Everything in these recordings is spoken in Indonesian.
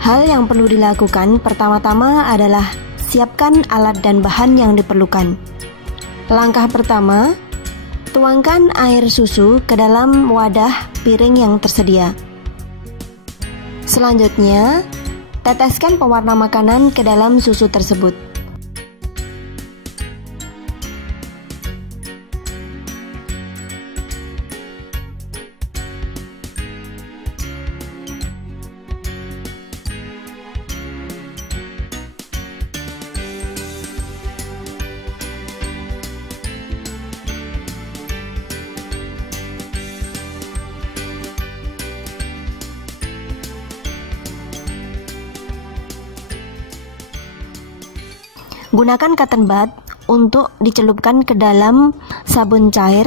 Hal yang perlu dilakukan pertama-tama adalah siapkan alat dan bahan yang diperlukan. Langkah pertama, tuangkan air susu ke dalam wadah piring yang tersedia. Selanjutnya, teteskan pewarna makanan ke dalam susu tersebut. Gunakan cotton bud untuk dicelupkan ke dalam sabun cair.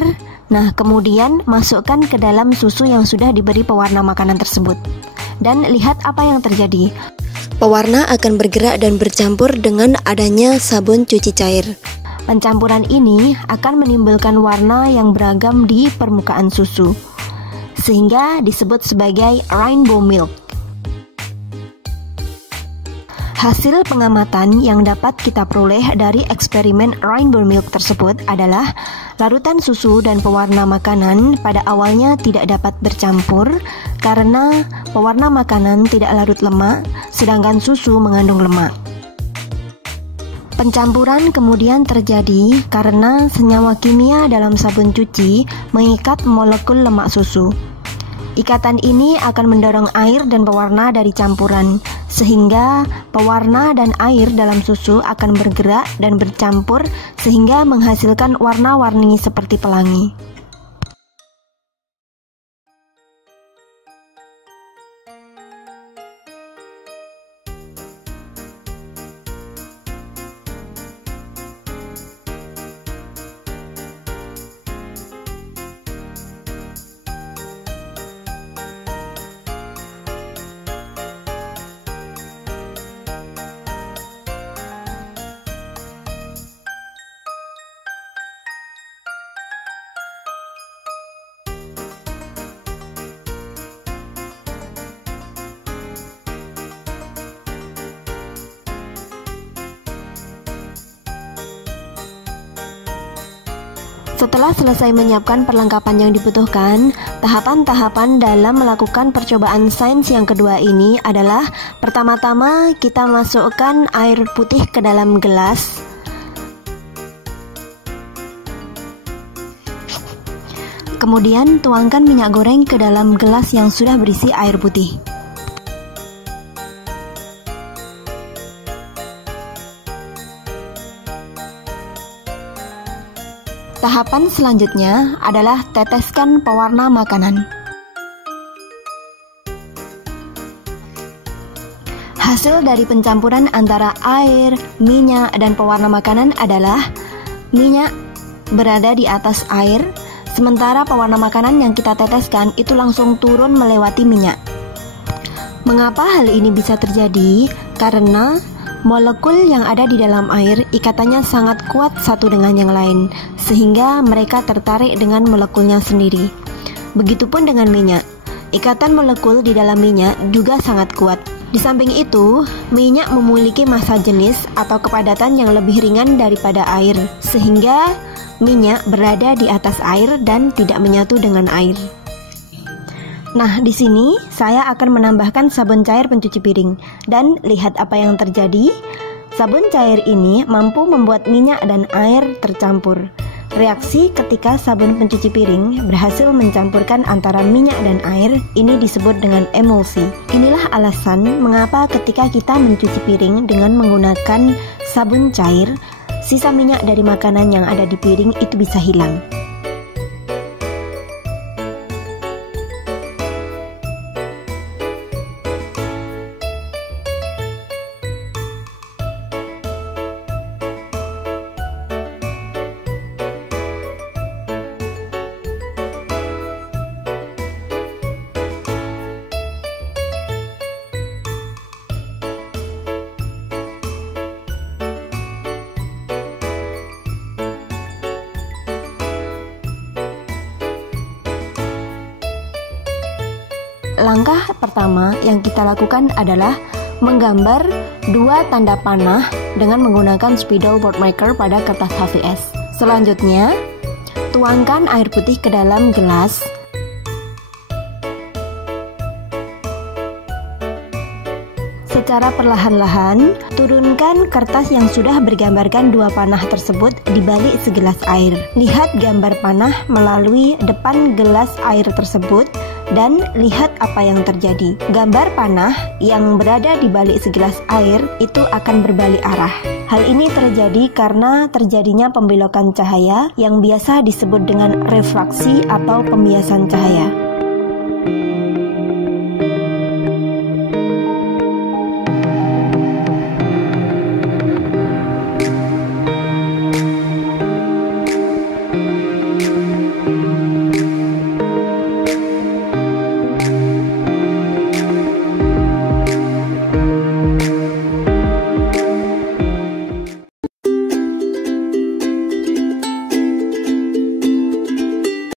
Nah, kemudian masukkan ke dalam susu yang sudah diberi pewarna makanan tersebut. Dan lihat apa yang terjadi. Pewarna akan bergerak dan bercampur dengan adanya sabun cuci cair. Pencampuran ini akan menimbulkan warna yang beragam di permukaan susu, sehingga disebut sebagai rainbow milk. Hasil pengamatan yang dapat kita peroleh dari eksperimen rainbow milk tersebut adalah larutan susu dan pewarna makanan pada awalnya tidak dapat bercampur karena pewarna makanan tidak larut lemak, sedangkan susu mengandung lemak. Pencampuran kemudian terjadi karena senyawa kimia dalam sabun cuci mengikat molekul lemak susu. Ikatan ini akan mendorong air dan pewarna dari campuran, sehingga pewarna dan air dalam susu akan bergerak dan bercampur sehingga menghasilkan warna-warni seperti pelangi. Setelah selesai menyiapkan perlengkapan yang dibutuhkan, tahapan-tahapan dalam melakukan percobaan sains yang kedua ini adalah pertama-tama kita masukkan air putih ke dalam gelas. Kemudian tuangkan minyak goreng ke dalam gelas yang sudah berisi air putih. Tahapan selanjutnya adalah teteskan pewarna makanan. Hasil dari pencampuran antara air, minyak, dan pewarna makanan adalah minyak berada di atas air, sementara pewarna makanan yang kita teteskan itu langsung turun melewati minyak. Mengapa hal ini bisa terjadi? Karena molekul yang ada di dalam air ikatannya sangat kuat satu dengan yang lain, sehingga mereka tertarik dengan molekulnya sendiri. Begitupun dengan minyak, ikatan molekul di dalam minyak juga sangat kuat. Di samping itu, minyak memiliki massa jenis atau kepadatan yang lebih ringan daripada air, sehingga minyak berada di atas air dan tidak menyatu dengan air. Nah, di sini saya akan menambahkan sabun cair pencuci piring dan lihat apa yang terjadi. Sabun cair ini mampu membuat minyak dan air tercampur. Reaksi ketika sabun pencuci piring berhasil mencampurkan antara minyak dan air ini disebut dengan emulsi. Inilah alasan mengapa ketika kita mencuci piring dengan menggunakan sabun cair, sisa minyak dari makanan yang ada di piring itu bisa hilang. Langkah pertama yang kita lakukan adalah menggambar dua tanda panah dengan menggunakan spidol board marker pada kertas HVS. Selanjutnya, tuangkan air putih ke dalam gelas. Secara perlahan-lahan, turunkan kertas yang sudah bergambarkan dua panah tersebut di balik segelas air. Lihat gambar panah melalui depan gelas air tersebut dan lihat apa yang terjadi. Gambar panah yang berada di balik segelas air itu akan berbalik arah. Hal ini terjadi karena terjadinya pembelokan cahaya yang biasa disebut dengan refraksi atau pembiasan cahaya.